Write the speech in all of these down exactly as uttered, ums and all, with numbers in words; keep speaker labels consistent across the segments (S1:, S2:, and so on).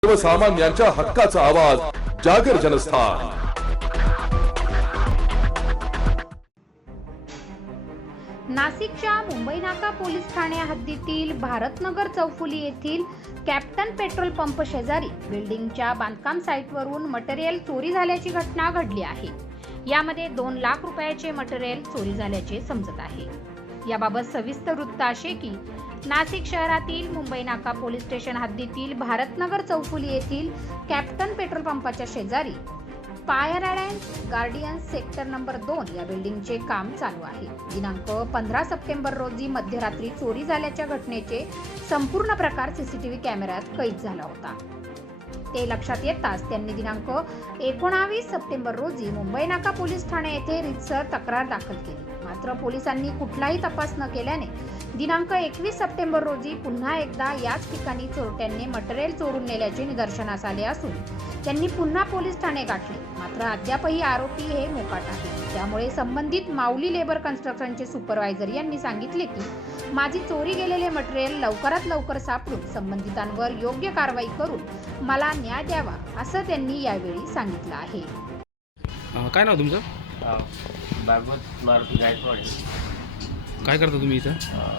S1: सर्वसामान्यांच्या हक्काचा आवाज जागर जनस्थान।
S2: नाशिकच्या मुंबई नाका पोलीस ठाणे हद्दीतील भारतनगर चौफुली येथील कॅप्टन पेट्रोल पंप शेजारी बिल्डिंगच्या बांधकाम साईटवरून मटेरियल चोरी झाल्याची घटना घडली आहे। यामध्ये दोन लाख रुपयाचे मटेरियल चोरी झाल्याचे समजत आहे। याबाबत सविस्तर वृत्त असे की नाशिक शहरातील मुंबई नाका पोलीस स्टेशन हद्दीतील भारतनगर चौफुली येथील कॅप्टन पेट्रोल पंपाच्या शेजारी fire and guardians sector number दोन या बिल्डिंगचे काम चालू आहे। दिनांक पंधरा सप्टेंबर रोजी मध्यरात्री चोरी झाल्याच्या घटनेचे संपूर्ण प्रकार सीसीटीव्ही कॅमेऱ्यात कैद झाला होता। ते लक्षात येताच त्यांनी दिनांक एकोणावीस सप्टेंबर रोजी मुंबई नाका पोलीस ठाणे येथे रीतसर तक्रार दाखल केली। मात्र पोलिसांनी कुठलाही तपास न केल्याने दिनांक एकवीस सप्टेंबर रोजी पुन्हा एकदा याच ठिकाणी चोरट्यांनी मटेरियल चोरून नेल्याचे निदर्शनास आले असून त्यांनी पुन्हा पोलीस ठाणे गाठले। मात्र अद्यापही आरोपी हे मोकाट आहे। त्यामुळे संबंधित माऊली लेबर कन्स्ट्रक्शनचे सुपरवायझर यांनी सांगितले की माझी चोरी गेलेले मटेरियल लवकरात लवकर सापडून संबंधितांवर योग्य कारवाई करून मला न्याय द्यावा असं त्यांनी यावेळी सांगितलं आहे।
S3: काय नाव तुमचं?
S4: भागवत मारुती गायकवाड।
S3: काय करता तुम्ही इथं?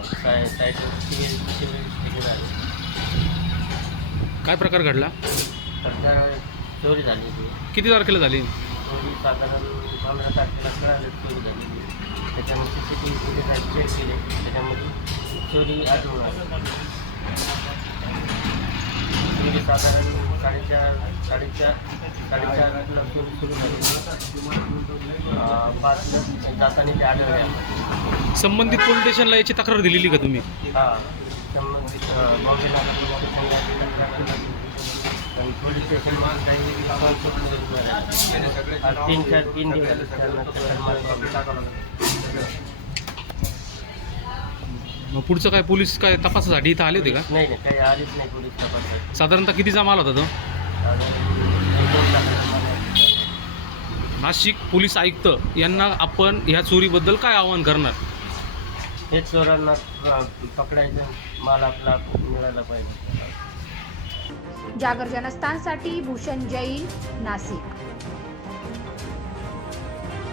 S3: काय प्रकार घडला?
S4: चोरी झाली होती।
S3: किती तारखेला झाली?
S4: चोरी साधारण पंधरा तारखेला कळाली चोरी झाली। त्याच्यामध्ये C C T V footage check केले, त्याच्यामध्ये चोरी आढळून आली। चोरी साधारण साडेचार साडेचार साडेचारला चोरी सुरू झाली। पाच जाताना ते आढळले।
S3: संबंधित पोलीस स्टेशनला याची तक्रार दिलेली का तुम्ही?
S4: हां, संबंधित बॉम्बे पोलीस स्टेशन तीन चार तीन दिवस
S3: मग पुढचं काय पोलीस काय तपासासाठी इथं आले होते का?
S4: नाही नाही काही आलीच नाही पोलीस तपास।
S3: साधारणतः कितीचा माल होता तो? नाशिक पोलीस आयुक्त यांना आपण ह्या चोरीबद्दल काय आवाहन करणार?
S4: हे चोरांना पकडायचं, माल आपला मिळायला पाहिजे।
S2: जागर जनस्थानसाठी भूषण जैन, नाशिक।